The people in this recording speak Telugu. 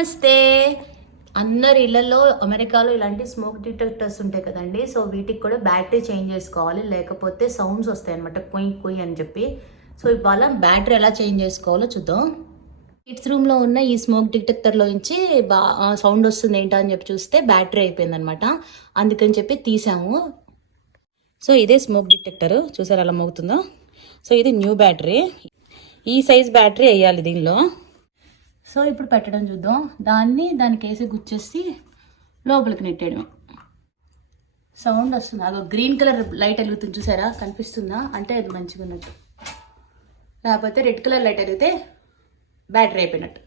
నమస్తే. అందరి ఇళ్లలో అమెరికాలో ఇలాంటి స్మోక్ డిటెక్టర్స్ ఉంటాయి కదండి. సో వీటికి కూడా బ్యాటరీ చేంజ్ చేసుకోవాలి, లేకపోతే సౌండ్స్ వస్తాయి అనమాట, కొయ్ కొయ్ అని చెప్పి. సో ఇవాళ బ్యాటరీ ఎలా చేంజ్ చేసుకోవాలో చూద్దాం. కిడ్స్ రూమ్లో ఉన్న ఈ స్మోక్ డిటెక్టర్లో నుంచి సౌండ్ వస్తుంది ఏంటో అని చెప్పి చూస్తే బ్యాటరీ అయిపోయిందనమాట. అందుకని చెప్పి తీసాము. సో ఇదే స్మోక్ డిటెక్టర్, చూసారు ఎలా మోగుతుందో. సో ఇది న్యూ బ్యాటరీ, ఈ సైజ్ బ్యాటరీ వేయాలి దీనిలో. సో ఇప్పుడు పెట్టడం చూద్దాం. దానికి వేసి గుచ్చేసి లోపలికి నెట్టేయడం. సౌండ్ వస్తుంది, అదో గ్రీన్ కలర్ లైట్ వెలుగుతుంది చూసారా, కనిపిస్తుందా? అంటే అది మంచిగా ఉన్నట్టు. లేకపోతే రెడ్ కలర్ లైట్ వెలిగితే బ్యాటరీ అయిపోయినట్టు.